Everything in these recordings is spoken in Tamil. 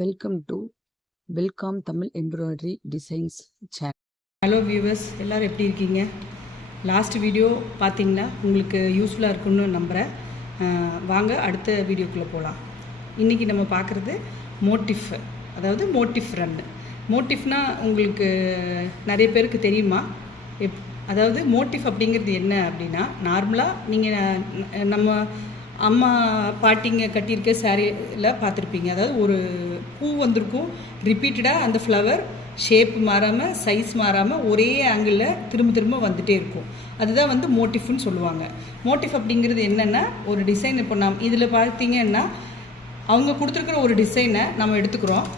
Welcome to welcome Tamil embroidery designs channel. Hello viewers, எல்லோரும் எப்படி இருக்கீங்க? லாஸ்ட் வீடியோ பார்த்தீங்களா? உங்களுக்கு யூஸ்ஃபுல்லாக இருக்குன்னு நம்புகிறேன். வாங்க அடுத்த வீடியோக்குள்ளே போகலாம். இன்றைக்கி நம்ம பார்க்குறது மோட்டிஃப், அதாவது மோட்டிஃப் ரன். மோட்டிஃப்னால் உங்களுக்கு நிறைய பேருக்கு தெரியுமா? அதாவது மோட்டிஃப் அப்படிங்கிறது என்ன அப்படின்னா, நார்மலாக நீங்கள் நம்ம அம்மா பாட்டிங்க கட்டியிருக்க சாரியில் பார்த்துருப்பீங்க. அதாவது ஒரு பூ வந்திருக்கும், ரிப்பீட்டடாக அந்த ஃப்ளவர் ஷேப் மாறாமல், சைஸ் மாறாமல் ஒரே ஆங்கிளில் திரும்ப திரும்ப வந்துகிட்டே இருக்கும். அதுதான் வந்து மோட்டிஃப்னு சொல்லுவாங்க. மோட்டிஃப் அப்படிங்கிறது என்னென்னா, ஒரு டிசைன் இப்போ இதில் பார்த்தீங்கன்னா அவங்க கொடுத்துருக்குற ஒரு டிசைனை நம்ம எடுத்துக்கிறோம்.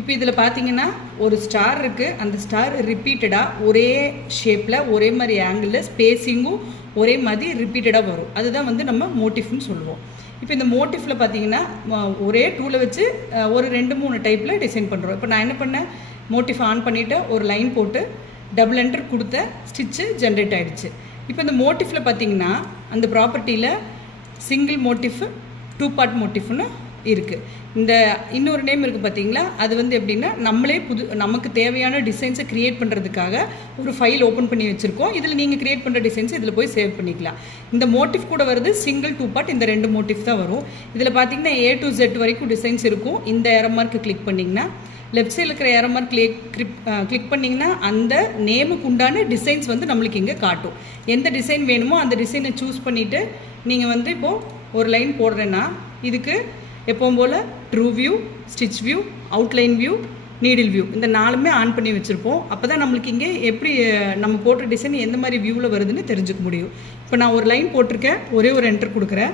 இப்போ இதில் பார்த்தீங்கன்னா ஒரு ஸ்டார் இருக்குது. அந்த ஸ்டார் ரிப்பீட்டடாக ஒரே ஷேப்பில், ஒரே மாதிரி ஆங்கிளில், ஸ்பேஸிங்கும் ஒரே மாதிரி ரிப்பீட்டடாக வரும். அதுதான் வந்து நம்ம மோட்டிஃப்னு சொல்லுவோம். இப்போ இந்த மோட்டிஃபில் பார்த்தீங்கன்னா ஒரே டூலை வச்சு ஒரு 2-3 டைப்பில் டிசைன் பண்ணுறோம். இப்போ நான் என்ன பண்ணேன், மோட்டிஃப் ஆன் பண்ணிவிட்டு ஒரு லைன் போட்டு டபுள் என்டர் கொடுத்த ஸ்டிச்சு ஜென்ரேட் ஆகிடுச்சு. இப்போ இந்த மோட்டிஃபில் பார்த்தீங்கன்னா அந்த ப்ராப்பர்ட்டியில் சிங்கிள் மோட்டிஃப், 2 பார்ட் மோட்டிஃப்னு இருக்குது. இந்த இன்னொரு நேம் இருக்குது பார்த்தீங்களா? அது வந்து எப்படின்னா, நம்மளே நமக்கு தேவையான டிசைன்ஸை க்ரியேட் பண்ணுறதுக்காக ஒரு ஃபைல் ஓப்பன் பண்ணி வச்சுருக்கோம். இதில் நீங்கள் க்ரியேட் பண்ணுற டிசைன்ஸ் இதில் போய் சேவ் பண்ணிக்கலாம். இந்த மோட்டிஃப் கூட வருது சிங்கிள் 2 பார்ட், இந்த 2 மோட்டிஃப் தான் வரும். இதில் பார்த்தீங்கன்னா A to Z வரைக்கும் டிசைன்ஸ் இருக்கும். இந்த ஏரோ மார்க்கு கிளிக் பண்ணிங்கன்னா, லெஃப்ட் சைடில் இருக்கிற ஏரோ மார்க் கிளிக் பண்ணிங்கன்னா அந்த நேமுக்கு உண்டான டிசைன்ஸ் வந்து நம்மளுக்கு இங்கே காட்டும். எந்த டிசைன் வேணுமோ அந்த டிசைனை சூஸ் பண்ணிவிட்டு நீங்கள் வந்து இப்போது ஒரு லைன் போடுறேன்னா, இதுக்கு எப்பவும் போல் true view, stitch view, outline view, needle view, இந்த 4மே ஆன் பண்ணி வச்சுருப்போம். அப்போ தான் நம்மளுக்கு இங்கே எப்படி நம்ம போட்ட டிசைன் எந்த மாதிரி வியூவில் வருதுன்னு தெரிஞ்சுக்க முடியும். இப்போ நான் ஒரு லைன் போட்டிருக்கேன், ஒரே ஒரு என்டர் கொடுக்குறேன்.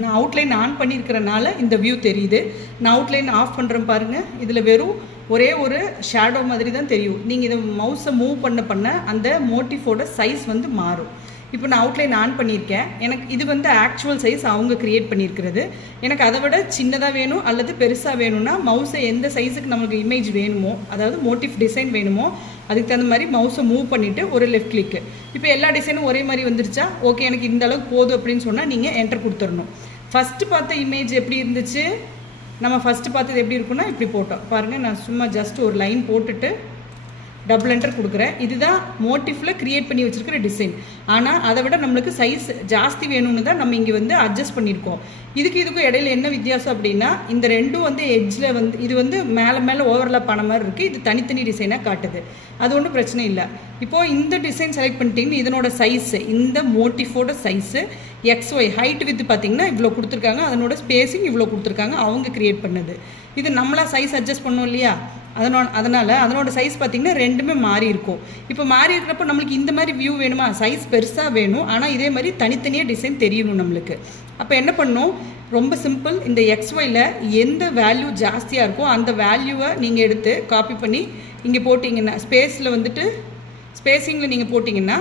நான் அவுட்லைன் ஆன் பண்ணியிருக்கிறனால இந்த வியூ தெரியுது. நான் அவுட்லைன் ஆஃப் பண்ணுறேன் பாருங்கள். இதில் வெறும் ஒரே ஒரு ஷேடோ மாதிரி தான் தெரியும். நீங்கள் இதை மவுஸை மூவ் பண்ண அந்த மோட்டிஃபோட சைஸ் வந்து மாறும். இப்போ நான் அவுட்லைன் ஆன் பண்ணியிருக்கேன். எனக்கு இது வந்து ஆக்சுவல் சைஸ் அவங்க க்ரியேட் பண்ணியிருக்கிறது. எனக்கு அதை விட சின்னதாக வேணும் அல்லது பெருசாக வேணும்னா மவுஸை எந்த சைஸுக்கு நமக்கு இமேஜ் வேணுமோ, அதாவது மோட்டிஃப் டிசைன் வேணுமோ, அதுக்கு தகுந்த மாதிரி மவுஸை மூவ் பண்ணிவிட்டு ஒரு லெஃப்ட் கிளிக்கு. இப்போ எல்லா டிசைனும் ஒரே மாதிரி வந்துருச்சா? ஓகே, எனக்கு இந்த அளவுக்கு போதும் அப்படின்னு சொன்னால் நீங்கள் என்டர் கொடுத்துடணும். ஃபஸ்ட்டு பார்த்த இமேஜ் எப்படி இருந்துச்சு? நம்ம ஃபஸ்ட்டு பார்த்தது எப்படி இருக்குன்னா இப்படி போட்டோம் பாருங்கள். நான் சும்மா ஜஸ்ட் ஒரு லைன் போட்டுட்டு டபுள் என்டர் கொடுக்குறேன். இதுதான் மோட்டிஃபில் க்ரியேட் பண்ணி வச்சுருக்கிற டிசைன். ஆனால் அதை விட நம்மளுக்கு சைஸ் ஜாஸ்தி வேணும்னு தான் நம்ம இங்கே வந்து அட்ஜஸ்ட் பண்ணியிருக்கோம். இதுக்கும் இடையில என்ன வித்தியாசம் அப்படின்னா, இந்த ரெண்டும் வந்து எட்ஜில் வந்து இது வந்து மேலே ஓவர்லாப் ஆன மாதிரி இருக்குது. இது தனித்தனி டிசைனாக காட்டுது. அது ஒன்றும் பிரச்சனை இல்லை. இப்போது இந்த டிசைன் செலக்ட் பண்ணிட்டீங்கன்னா இதனோட சைஸு, இந்த மோட்டிஃபோட சைஸு XY ஹைட் வித்து பார்த்திங்கன்னா இவ்வளோ கொடுத்துருக்காங்க. அதனோட ஸ்பேஸிங் இவ்வளோ கொடுத்துருக்காங்க, அவங்க க்ரியேட் பண்ணது. இது நம்மளாக சைஸ் அட்ஜஸ்ட் பண்ணோம் இல்லையா? அதனால் அதனோட சைஸ் பார்த்திங்கன்னா ரெண்டுமே மாறி இருக்கும். இப்போ மாறி இருக்கிறப்ப நம்மளுக்கு இந்த மாதிரி வியூ வேணுமா? சைஸ் பெருசாக வேணும், ஆனால் இதே மாதிரி தனித்தனியாக டிசைன் தெரியணும் நம்மளுக்கு. அப்போ என்ன பண்ணணும்? ரொம்ப சிம்பிள். இந்த XYயில் எந்த வேல்யூ ஜாஸ்தியாக இருக்கோ அந்த வேல்யூவை நீங்கள் எடுத்து காப்பி பண்ணி இங்கே போட்டிங்கன்னா, ஸ்பேஸில் வந்துட்டு ஸ்பேஸிங்கில் நீங்கள் போட்டிங்கன்னா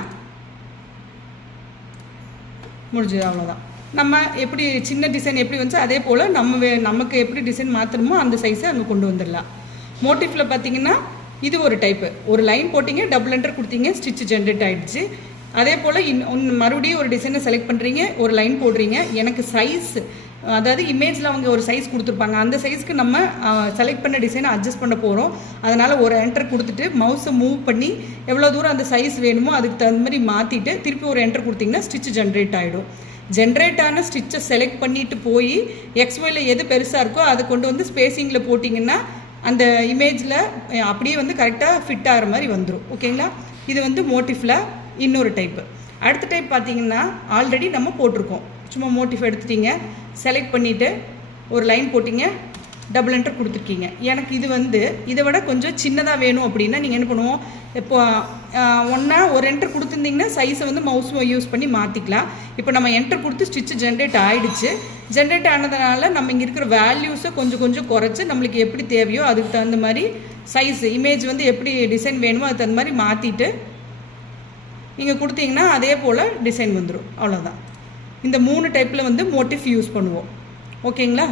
முடிஞ்சது. அவ்வளோதான். நம்ம எப்படி சின்ன டிசைன் எப்படி வந்துச்சு அதே போல் நமக்கு எப்படி டிசைன் மாற்றணுமோ அந்த சைஸை அங்கே கொண்டு வந்துடலாம். மோட்டிஃபில் பார்த்தீங்கன்னா இது ஒரு டைப்பு. ஒரு லைன் போட்டிங்க, டபுள் என்டர் கொடுத்தீங்க, ஸ்டிச் ஜென்ரேட் ஆகிடுச்சு. அதே போல் மறுபடியும் ஒரு டிசைனை செலக்ட் பண்ணுறீங்க, ஒரு லைன் போடுறீங்க. எனக்கு சைஸ், அதாவது இமேஜில் அவங்க ஒரு சைஸ் கொடுத்துருப்பாங்க, அந்த சைஸ்க்கு நம்ம செலக்ட் பண்ண டிசைனை அட்ஜஸ்ட் பண்ண போகிறோம். அதனால் ஒரு என்டர் கொடுத்துட்டு மவுஸை மூவ் பண்ணி எவ்வளோ தூரம் அந்த சைஸ் வேணுமோ அதுக்கு தகுந்த மாதிரி மாற்றிட்டு திருப்பி ஒரு என்டர் கொடுத்தீங்கன்னா ஸ்டிச் ஜென்ரேட் ஆகிடும். ஜென்ரேட் ஆன ஸ்டிச்சை செலக்ட் பண்ணிவிட்டு போய் XYயில் எது பெருசாக இருக்கோ அதை கொண்டு வந்து ஸ்பேஸிங்கில் போட்டிங்கன்னா அந்த இமேஜில் அப்படியே வந்து கரெக்டாக ஃபிட் ஆகிற மாதிரி வந்துடும். ஓகேங்களா? இது வந்து மோட்டிஃபில் இன்னொரு டைப்பு. அடுத்த டைப் பார்த்திங்கன்னா ஆல்ரெடி நம்ம போட்டிருக்கோம். சும்மா மோட்டிஃப் எடுத்துட்டிங்க, செலக்ட் பண்ணிவிட்டு ஒரு லைன் போட்டிங்க, டபுள் என்டர் கொடுத்துருக்கீங்க. எனக்கு இது வந்து இதை விட கொஞ்சம் சின்னதாக வேணும் அப்படின்னா நீங்கள் என்ன பண்ணுவோம்? இப்போ ஒரு என்டர் கொடுத்துருந்தீங்கன்னா சைஸை வந்து மவுஸ் யூஸ் பண்ணி மாற்றிக்கலாம். இப்போ நம்ம என்டர் கொடுத்து ஸ்டிச்சு ஜென்ரேட் ஆகிடுச்சு. ஜென்ரேட் ஆனதுனால நம்ம இங்கே இருக்கிற வேல்யூஸை கொஞ்சம் குறைச்சி நம்மளுக்கு எப்படி தேவையோ அதுக்கு தகுந்த மாதிரி சைஸ், இமேஜ் வந்து எப்படி டிசைன் வேணுமோ அதுக்கு தகுந்த மாதிரி மாற்றிட்டு நீங்கள் கொடுத்தீங்கன்னா அதே போல் டிசைன் வந்துடும். அவ்வளோதான். இந்த 3 டைப்பில் வந்து மோட்டிஃப் யூஸ் பண்ணுவோம். ஓகேங்களா?